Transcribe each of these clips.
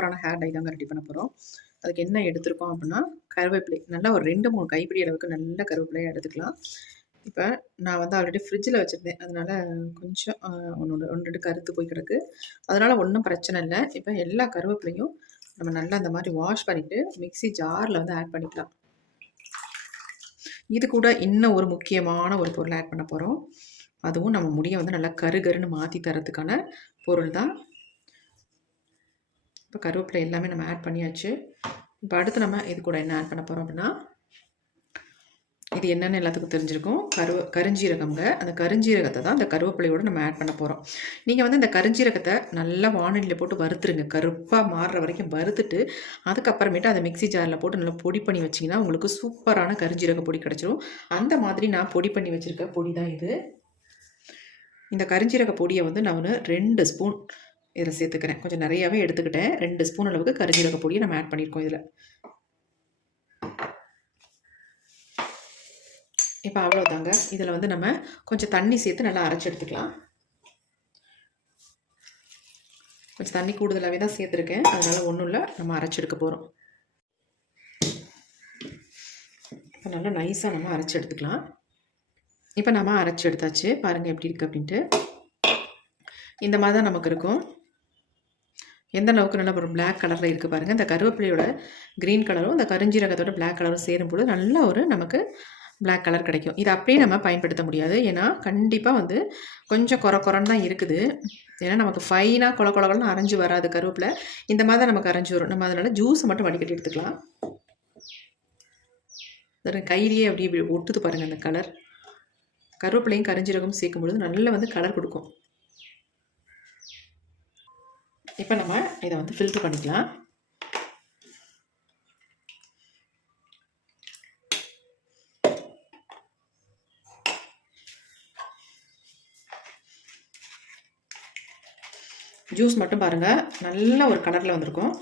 சூப்பரான hair dye தாங்க ready பண்ண போகிறோம் அதுக்கு என்ன எடுத்துருக்கோம் அப்படின்னா கருவேப்பிலை நல்லா ஒரு ரெண்டு மூணு கைப்பிடி அளவுக்கு நல்ல கருவேப்பிலையாக எடுத்துக்கலாம் இப்போ நான் வந்து ஆல்ரெடி ஃப்ரிட்ஜில் வச்சுருந்தேன் அதனால் கொஞ்சம் ஒன்று ஒன்று ரெண்டு கருத்து போய் கிடக்கு அதனால் ஒன்றும் பிரச்சனை இல்லை இப்போ எல்லா கருவேப்பிலையும் நம்ம நல்லா அந்த மாதிரி வாஷ் பண்ணிவிட்டு மிக்சி ஜாரில் வந்து ஆட் பண்ணிக்கலாம் இது கூட இன்னும் ஒரு முக்கியமான ஒரு பொருளை ஆட் பண்ண போகிறோம் அதுவும் நம்ம முடியை வந்து நல்லா கருகருன்னு மாற்றி தரத்துக்கான பொருள் தான் இப்போ கருவேப்பிலை எல்லாமே நம்ம ஆட் பண்ணியாச்சு இப்போ அடுத்து நம்ம இது கூட என்ன ஆட் பண்ண போகிறோம் அப்படின்னா இது என்னென்னு எல்லாத்துக்கும் தெரிஞ்சிருக்கும் கரு கருஞ்சீரகங்க அந்த கருஞ்சீரகத்தை தான் அந்த கருவேப்பிலையோடு நம்ம ஆட் பண்ண போகிறோம் நீங்கள் வந்து இந்த கருஞ்சீரகத்தை நல்லா வானிலையில் போட்டு வறுத்துருங்க கருப்பாக மாறுற வரைக்கும் வறுத்துட்டு அதுக்கப்புறமேட்டு அந்த மிக்சி ஜாரில் போட்டு நல்லா பொடி பண்ணி வச்சிங்கன்னா உங்களுக்கு சூப்பரான கருஞ்சீரக பொடி கிடச்சிரும் அந்த மாதிரி நான் பொடி பண்ணி வச்சுருக்க பொடி தான் இது இந்த கருஞ்சீரக பொடியை வந்து நான் ரெண்டு ஸ்பூன் இதில் சேர்த்துக்கிறேன் கொஞ்சம் நிறையாவே எடுத்துக்கிட்டேன் ரெண்டு ஸ்பூன் அளவுக்கு கருஞ்சீரக பொடியை நம்ம ஆட் பண்ணியிருக்கோம் இதில் இப்போ அவ்வளோதாங்க இதில் வந்து நம்ம கொஞ்சம் தண்ணி சேர்த்து நல்லா அரைச்சி எடுத்துக்கலாம் கொஞ்சம் தண்ணி கூடுதலாகவே தான் சேர்த்துருக்கேன் அதனால் ஒன்றும் இல்லை நம்ம அரைச்சி எடுக்க போகிறோம் இப்போ நல்லா நைஸாக நம்ம அரைச்சி எடுத்துக்கலாம் இப்போ நம்ம அரைச்சி எடுத்தாச்சு பாருங்கள் எப்படி இருக்குது அப்படின்ட்டு இந்த மாதிரி தான் நமக்கு இருக்கும் எந்த அளவுக்கு நல்லா ஒரு பிளாக் கலரில் இருக்குது பாருங்கள் இந்த கருவேப்பிலையோட க்ரீன் கலரும் இந்த கருஞ்சீரகத்தோட பிளாக் கலரும் சேரும்போது நல்ல ஒரு நமக்கு பிளாக் கலர் கிடைக்கும் இது அப்படியே நம்ம பயன்படுத்த முடியாது ஏன்னா கண்டிப்பாக வந்து கொஞ்சம் குற குறன்னு தான் இருக்குது ஏன்னா நமக்கு ஃபைனாக கொல கொலகொலன்னு அரைஞ்சி வராது கருவேப்பிலை இந்த மாதிரி தான் நமக்கு அரைஞ்சி வரும் நம்ம அதனால் ஜூஸை மட்டும் வடிகட்டி எடுத்துக்கலாம் கையிலேயே அப்படியே ஒட்டுது பாருங்கள் அந்த கலர் கருவேப்பிலையும் கரிஞ்சீரகம் சேர்க்கும்பொழுது நல்லா வந்து கலர் கொடுக்கும் இப்போ நம்ம இதை வந்து ஃபில்ட்ரு பண்ணிக்கலாம் ஜூஸ் மட்டும் பாருங்கள் நல்ல ஒரு கலரில் வந்திருக்கும்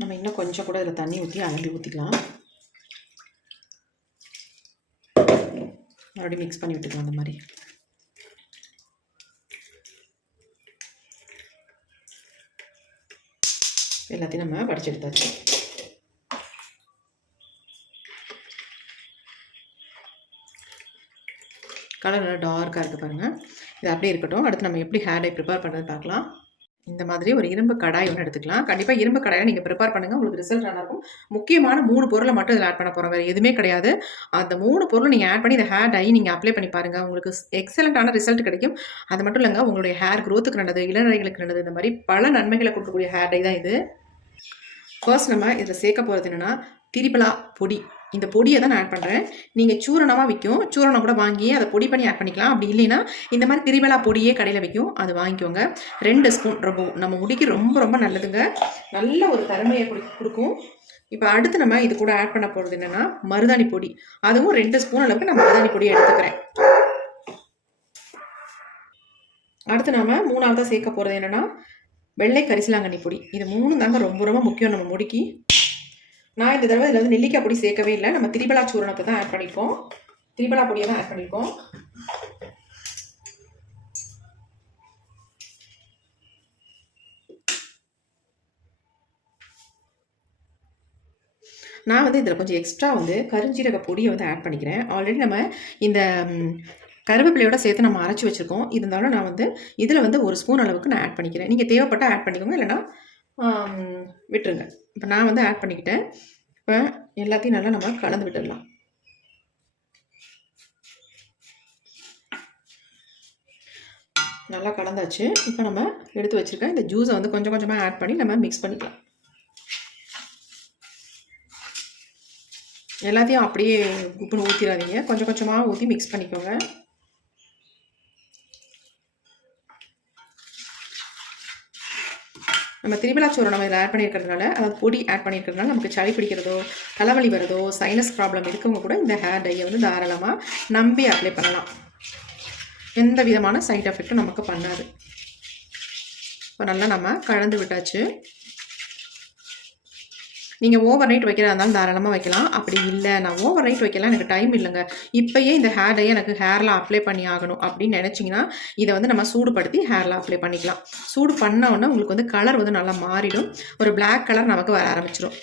நம்ம இன்னும் கொஞ்சம் கூட இதில் தண்ணி ஊற்றி அலம்பி ஊற்றிக்கலாம் மறுபடியும் மிக்ஸ் பண்ணி விட்டுக்கலாம் அந்த மாதிரி எல்லாத்தையும் நம்ம வடிச்செடுத்தாச்சு கலர் நல்லா டார்க்காக இருக்குது பாருங்கள் இது அப்படியே இருக்கட்டும் அடுத்து நம்ம எப்படி ஹேர் டை ப்ரிப்பேர் பண்ணுறது பார்க்கலாம் இந்த மாதிரி ஒரு இரும்பு கடாய் ஒன்று எடுத்துக்கலாம் கண்டிப்பாக இரும்பு கடாயில் நீங்கள் ப்ரிப்பேர் பண்ணுங்கள் உங்களுக்கு ரிசல்ட் நல்லாயிருக்கும் முக்கியமான மூணு பொருளை மட்டும் இதில் ஆட் பண்ண போகிறோம் வேறு எதுவுமே கிடையாது அந்த மூணு பொருளை நீங்கள் ஆட் பண்ணி இந்த ஹேர் டை நீங்கள் அப்ளை பண்ணி பாருங்கள் உங்களுக்கு எக்ஸலண்ட்டான ரிசல்ட் கிடைக்கும் அது மட்டும் இல்லைங்க உங்களுடைய ஹேர் க்ரோத்துக்கு நல்லது இளநிலைகளுக்கு நல்லது இந்த மாதிரி பல நன்மைகளை கொடுக்கக்கூடிய ஹேர் டை தான் இது ஃபர்ஸ்ட் நம்ம இதில் சேர்க்க போகிறது என்னென்னா திரிபலா பொடி இந்த பொடியை தான் நான் ஆட் பண்ணுறேன் நீங்கள் சூரணமாக விற்கும் சூரணம் கூட வாங்கி அதை பொடி பண்ணி ஆட் பண்ணிக்கலாம் அப்படி இல்லைன்னா இந்த மாதிரி திருவிழா பொடியே கடையில் விற்கும் அது வாங்கிக்கோங்க ரெண்டு ஸ்பூன் ரொம்ப நம்ம முடிக்கு ரொம்ப ரொம்ப நல்லதுங்க நல்ல ஒரு தருமையை கொடுக்கும் இப்போ அடுத்து நம்ம இது கூட ஆட் பண்ண போகிறது என்னென்னா மருதாணி பொடி அதுவும் ரெண்டு ஸ்பூன் அளவுக்கு நான் மருதாணி பொடியை எடுத்துக்கிறேன் அடுத்து நம்ம மூணாவதாக சேர்க்க போகிறது என்னென்னா வெள்ளை கரிசலாங்கண்ணி பொடி இது மூணு தாங்க ரொம்ப ரொம்ப முக்கியம் நம்ம முடிக்கி நான் இந்த தடவை இதில் வந்து நெல்லிக்காய் பொடி சேர்க்கவே இல்லை நம்ம திரிபலா சூரணத்தை தான் ஆட் பண்ணியிருக்கோம் திரிபலா பொடியை தான் ஆட் பண்ணியிருக்கோம் நான் வந்து இதில் கொஞ்சம் எக்ஸ்ட்ரா வந்து கருஞ்சீரக பொடியை வந்து ஆட் பண்ணிக்கிறேன் ஆல்ரெடி நம்ம இந்த கருவேப்பிலையோட சேர்த்து நம்ம அரைச்சி வச்சுருக்கோம் இருந்தாலும் நான் வந்து இதில் வந்து ஒரு ஸ்பூன் அளவுக்கு நான் ஆட் பண்ணிக்கிறேன் நீங்கள் தேவைப்பட்டால் ஆட் பண்ணிக்கோங்க இல்லைனா விட்டுருங்க இப்போ நான் வந்து ஆட் பண்ணிக்கிட்டேன் இப்போ எல்லாத்தையும் நல்லா நம்ம கலந்து விட்டுடலாம் நல்லா கலந்தாச்சு இப்போ நம்ம எடுத்து வச்சுருக்கேன் இந்த ஜூஸை வந்து கொஞ்சம் கொஞ்சமாக ஆட் பண்ணி நம்ம மிக்ஸ் பண்ணிக்கலாம் எல்லாத்தையும் அப்படியே உப்புன்னு ஊற்றிடாதீங்க கொஞ்சம் கொஞ்சமாக ஊற்றி மிக்ஸ் பண்ணிக்கோங்க நம்ம திருவிழாச்சோரம் நம்ம இதில் ஆட் பண்ணியிருக்கிறதுனால அதாவது பொடி ஆட் பண்ணியிருக்கிறதுனால நமக்கு சளி பிடிக்கிறதோ தலைவலி வரதோ சைனஸ் ப்ராப்ளம் இருக்கவங்க கூட இந்த ஹேர் டையை வந்து தாராளமாக நம்பி அப்ளை பண்ணலாம் எந்த விதமான சைட் எஃபெக்டும் நமக்கு பண்ணாது இப்போ நல்லா நம்ம கலந்து விட்டாச்சு நீங்கள் ஓவர் நைட் வைக்கிறதா இருந்தாலும் தாராளமாக வைக்கலாம் அப்படி இல்லை நான் ஓவர் நைட் வைக்கலாம் எனக்கு டைம் இல்லைங்க இப்போயே இந்த ஹேரையே எனக்கு ஹேரில் அப்ளை பண்ணி ஆகணும் அப்படின்னு நினச்சிங்கன்னா இதை வந்து நம்ம சூடுபடுத்தி ஹேரில் அப்ளை பண்ணிக்கலாம் சூடு பண்ணோன்னா உங்களுக்கு வந்து கலர் வந்து நல்லா மாறிடும் ஒரு பிளாக் கலர் நமக்கு வர ஆரம்பிச்சிடும்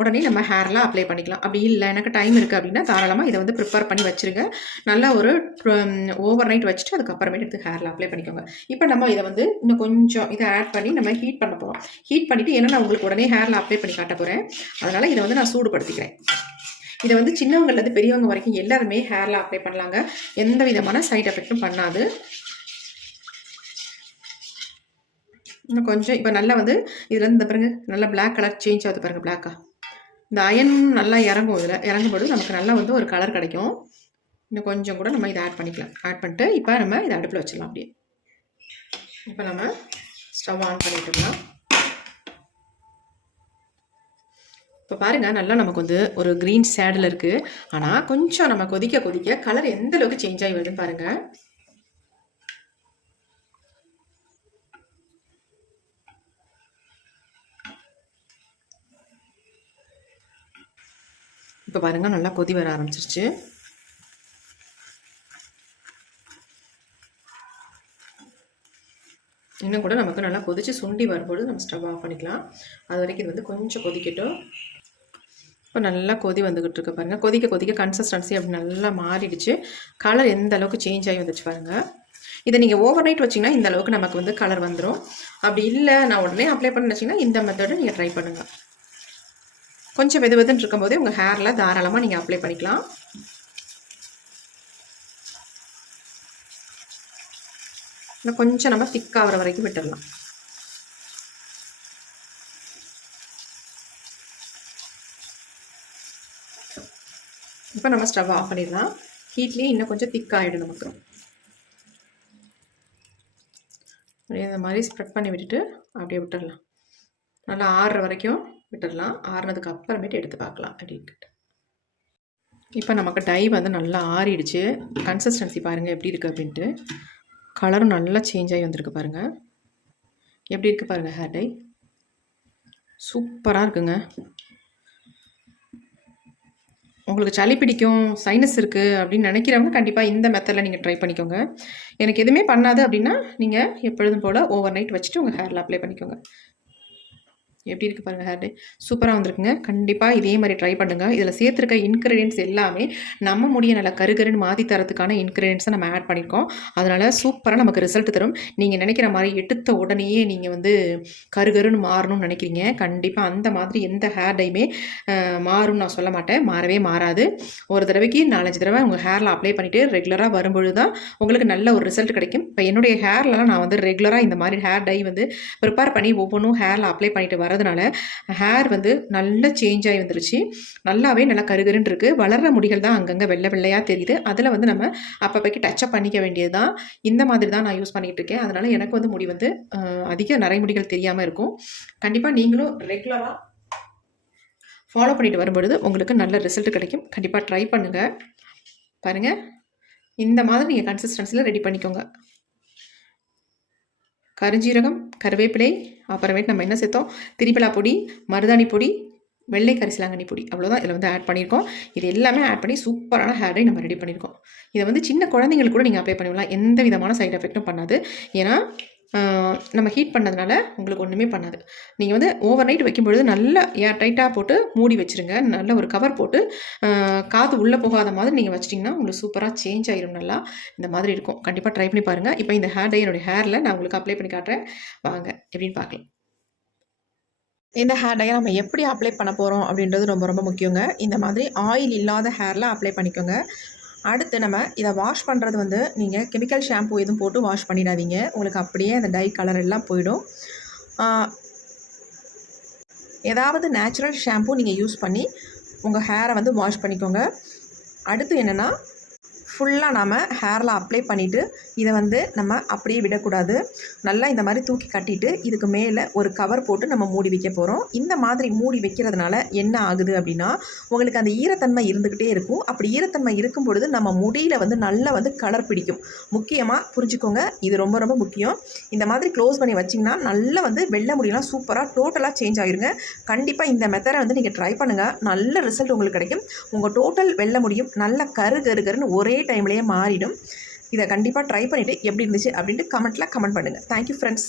உடனே நம்ம ஹேர்லாம் அப்ளை பண்ணிக்கலாம் அப்படி இல்லை எனக்கு டைம் இருக்குது அப்படின்னா தாராளமாக இதை வந்து ப்ரிப்பேர் பண்ணி வச்சுருங்க நல்லா ஒரு ஓவர் um, நைட் வச்சுட்டு அதுக்கப்புறமேட்டு எடுத்து ஹேரில் அப்ளை பண்ணிக்கோங்க இப்போ நம்ம இதை வந்து இன்னும் கொஞ்சம் இதை ஆட் பண்ணி நம்ம ஹீட் பண்ண போகிறோம் ஹீட் பண்ணிவிட்டு ஏன்னா நான் உங்களுக்கு உடனே ஹேரில் அப்ளை பண்ணி காட்ட போகிறேன் அதனால் இதை வந்து நான் சூடுபடுத்திக்கிறேன் இதை வந்து சின்னவங்கள்லேருந்து பெரியவங்க வரைக்கும் எல்லாருமே ஹேரில் அப்ளை பண்ணலாங்க எந்த விதமான சைட் எஃபெக்ட்டும் பண்ணாது இன்னும் கொஞ்சம் இப்போ நல்லா வந்து இதில் இந்த பாருங்கள் நல்லா பிளாக் கலர் சேஞ்ச் ஆகுது பாருங்கள் பிளாக்காக இந்த அயன் நல்லா இறங்கும் இதில் இறங்கும்போது நமக்கு நல்லா வந்து ஒரு கலர் கிடைக்கும் இன்னும் கொஞ்சம் கூட நம்ம இதை ஆட் பண்ணிக்கலாம் ஆட் பண்ணிட்டு இப்போ நம்ம இதை அடுப்பில் வச்சிடலாம் அப்படியே இப்போ நம்ம ஸ்டவ் ஆன் பண்ணிட்டுருக்கலாம் இப்போ பாருங்கள் நல்லா நமக்கு வந்து ஒரு க்ரீன் சேடில் இருக்குது ஆனால் கொஞ்சம் நம்ம கொதிக்க கொதிக்க கலர் எந்த அளவுக்கு சேஞ்ச் ஆகி வருதுன்னு பாருங்கள் இப்போ பாருங்கள் நல்லா கொதி வர ஆரம்பிச்சிருச்சு இன்னும் கூட நமக்கு நல்லா கொதித்து சுண்டி வரும்போது நம்ம ஸ்டவ் ஆஃப் பண்ணிக்கலாம் அது வரைக்கும் இது வந்து கொஞ்சம் கொதிக்கட்டும் இப்போ நல்லா கொதி வந்துக்கிட்டு இருக்கு பாருங்கள் கொதிக்க கொதிக்க கன்சிஸ்டன்சி அப்படி நல்லா மாறிடுச்சு கலர் எந்த அளவுக்கு சேஞ்ச் ஆகி வந்துச்சு பாருங்கள் இதை நீங்கள் ஓவர் நைட் வச்சிங்கன்னா இந்த அளவுக்கு நமக்கு வந்து கலர் வந்துடும் அப்படி இல்லை நான் உடனே அப்ளை பண்ண வச்சிங்கன்னா இந்த மெத்தடை நீங்கள் ட்ரை பண்ணுங்கள் கொஞ்சம் வெது வெதுன்னு இருக்கும்போதே உங்கள் ஹேரில் தாராளமாக நீங்கள் அப்ளை பண்ணிக்கலாம் இன்னும் கொஞ்சம் நம்ம திக் ஆகிற வரைக்கும் விட்டுடலாம் இப்போ நம்ம ஸ்டவ் ஆஃப் பண்ணிடலாம் ஹீட்லேயே இன்னும் கொஞ்சம் திக் ஆகிடும் நமக்கு அப்படியே இந்த மாதிரி ஸ்ப்ரெட் பண்ணி விட்டுட்டு அப்படியே விட்டுடலாம் நல்லா ஆறுற வரைக்கும் விட்டுடலாம் ஆறுனதுக்கு அப்புறமேட்டு எடுத்து பார்க்கலாம் அப்படின்ட்டு இப்போ நமக்கு டை வந்து நல்லா ஆறிடுச்சு கன்சிஸ்டன்சி பாருங்கள் எப்படி இருக்குது அப்படின்ட்டு கலரும் நல்லா சேஞ்ச் ஆகி வந்திருக்கு பாருங்கள் எப்படி இருக்குது பாருங்கள் ஹேர் டை சூப்பராக இருக்குங்க உங்களுக்கு சளி பிடிக்கும் சைனஸ் இருக்குது அப்படின்னு நினைக்கிறவங்க கண்டிப்பாக இந்த மெத்தடில் நீங்கள் ட்ரை பண்ணிக்கோங்க எனக்கு எதுவுமே பண்ணாது அப்படின்னா நீங்கள் எப்பொழுதும் போல் ஓவர் நைட் வச்சுட்டு உங்கள் ஹேரில் அப்ளை பண்ணிக்கோங்க எப்படி இருக்குது பாருங்கள் ஹேர் டே சூப்பராக வந்திருக்குங்க கண்டிப்பாக இதே மாதிரி ட்ரை பண்ணுங்கள் இதில் சேர்த்துருக்க இன்க்ரீடியன்ஸ் எல்லாமே நம்ம முடிய நல்லா கருகருன்னு மாற்றி தரத்துக்கான இன்க்ரீடியன்ஸை நம்ம ஆட் பண்ணியிருக்கோம் அதனால் சூப்பராக நமக்கு ரிசல்ட் தரும் நீங்கள் நினைக்கிற மாதிரி எடுத்த உடனேயே நீங்கள் வந்து கருகருன்னு மாறணும்னு நினைக்கிறீங்க கண்டிப்பாக அந்த மாதிரி எந்த ஹேர் டைமே மாறும்னு நான் சொல்ல மாட்டேன் மாறவே மாறாது ஒரு தடவைக்கு நாலஞ்சு தடவை உங்கள் ஹேரில் அப்ளை பண்ணிவிட்டு ரெகுலராக வரும்பொழுது தான் உங்களுக்கு நல்ல ஒரு ரிசல்ட் கிடைக்கும் இப்போ என்னுடைய ஹேர்லலாம் நான் வந்து ரெகுலராக இந்த மாதிரி ஹேர் டை வந்து ப்ரிப்பேர் பண்ணி ஒவ்வொன்றும் ஹேரில் அப்ளை பண்ணிட்டு வரதுனால ஹேர் வந்து நல்ல சேஞ்ச் ஆகி வந்துருச்சு நல்லாவே நல்லா கருகருன்னு இருக்கு வளர்ற முடிகள் தான் அங்கங்கே வெள்ளை வெள்ளையாக தெரியுது அதில் வந்து நம்ம அப்பப்பைக்கு டச்சப் பண்ணிக்க வேண்டியது தான் இந்த மாதிரி தான் நான் யூஸ் பண்ணிட்டு இருக்கேன் அதனால் எனக்கு வந்து முடி வந்து அதிக நரைமுடிகள் தெரியாமல் இருக்கும் கண்டிப்பாக நீங்களும் ரெகுலராக ஃபாலோ பண்ணிட்டு வரும்பொழுது உங்களுக்கு நல்ல ரிசல்ட் கிடைக்கும் கண்டிப்பாக ட்ரை பண்ணுங்கள் பாருங்கள் இந்த மாதிரி நீங்கள் கன்சிஸ்டன்சியில் ரெடி பண்ணிக்கோங்க கருஞ்சீரகம் கருவேப்பிலை அப்புறமேட்டு நம்ம என்ன சேர்த்தோம் திரிபலா பொடி மருதாணி பொடி வெள்ளை கரிசிலாங்கண்ணி பொடி அவ்வளோதான் இதில் வந்து ஆட் பண்ணியிருக்கோம் இது எல்லாமே ஆட் பண்ணி சூப்பரான ஹேரை நம்ம ரெடி பண்ணியிருக்கோம் இதை வந்து சின்ன குழந்தைங்களுக்கு கூட நீங்கள் அப்ளை பண்ணிவிடலாம் எந்த விதமான சைட் எஃபெக்ட்டும் பண்ணாது ஏன்னா நம்ம ஹீட் பண்ணதுனால உங்களுக்கு ஒன்றுமே பண்ணாது நீங்கள் வந்து ஓவர் நைட் வைக்கும்பொழுது நல்லா ஏர் டைட்டாக போட்டு மூடி வச்சுருங்க நல்ல ஒரு கவர் போட்டு காற்று உள்ளே போகாத மாதிரி நீங்கள் வச்சிட்டிங்கன்னா உங்களுக்கு சூப்பராக சேஞ்ச் ஆயிரும் நல்லா இந்த மாதிரி இருக்கும் கண்டிப்பாக ட்ரை பண்ணி பாருங்கள் இப்போ இந்த ஹேர் டை என்னுடைய ஹேரில் நான் உங்களுக்கு அப்ளை பண்ணி காட்டுறேன் வாங்க எப்படின்னு பார்க்கலாம் இந்த ஹேர் டையை நம்ம எப்படி அப்ளை பண்ண போகிறோம் அப்படின்றது ரொம்ப ரொம்ப முக்கியங்க இந்த மாதிரி ஆயில் இல்லாத ஹேரில் அப்ளை பண்ணிக்கோங்க அடுத்து நம்ம இதை வாஷ் பண்ணுறது வந்து நீங்கள் கெமிக்கல் ஷாம்பு எதுவும் போட்டு வாஷ் பண்ணிடாதீங்க உங்களுக்கு அப்படியே அந்த டை கலர் எல்லாம் போயிடும் ஏதாவது நேச்சுரல் ஷாம்பு நீங்கள் யூஸ் பண்ணி உங்கள் ஹேரை வந்து வாஷ் பண்ணிக்கோங்க அடுத்து என்னென்னா ஃபுல்லாக நாம் ஹேரில் அப்ளை பண்ணிவிட்டு இதை வந்து நம்ம அப்படியே விடக்கூடாது நல்லா இந்த மாதிரி தூக்கி கட்டிட்டு இதுக்கு மேலே ஒரு கவர் போட்டு நம்ம மூடி வைக்க போகிறோம் இந்த மாதிரி மூடி வைக்கிறதுனால என்ன ஆகுது அப்படின்னா உங்களுக்கு அந்த ஈரத்தன்மை இருந்துக்கிட்டே இருக்கும் அப்படி ஈரத்தன்மை இருக்கும் பொழுது நம்ம முடியில் வந்து நல்லா வந்து கலர் பிடிக்கும் முக்கியமாக புரிஞ்சுக்கோங்க இது ரொம்ப ரொம்ப முக்கியம் இந்த மாதிரி க்ளோஸ் பண்ணி வச்சிங்கன்னா நல்லா வந்து வெள்ளை முடியெல்லாம் சூப்பராக டோட்டலாக சேஞ்ச் ஆகிருங்க கண்டிப்பாக இந்த மெத்தடை வந்து நீங்கள் ட்ரை பண்ணுங்கள் நல்ல ரிசல்ட் உங்களுக்கு கிடைக்கும் உங்கள் டோட்டல் வெள்ளை முடியும் நல்ல கரு கரு கருன்னு ஒரே டைம்லேயே மாறிடும் இதை கண்டிப்பாக ட்ரை பண்ணிவிட்டு எப்படி இருந்துச்சு அப்படின்ட்டு கமெண்ட்டில் கமெண்ட் பண்ணுங்கள் தேங்க்யூ ஃப்ரெண்ட்ஸ்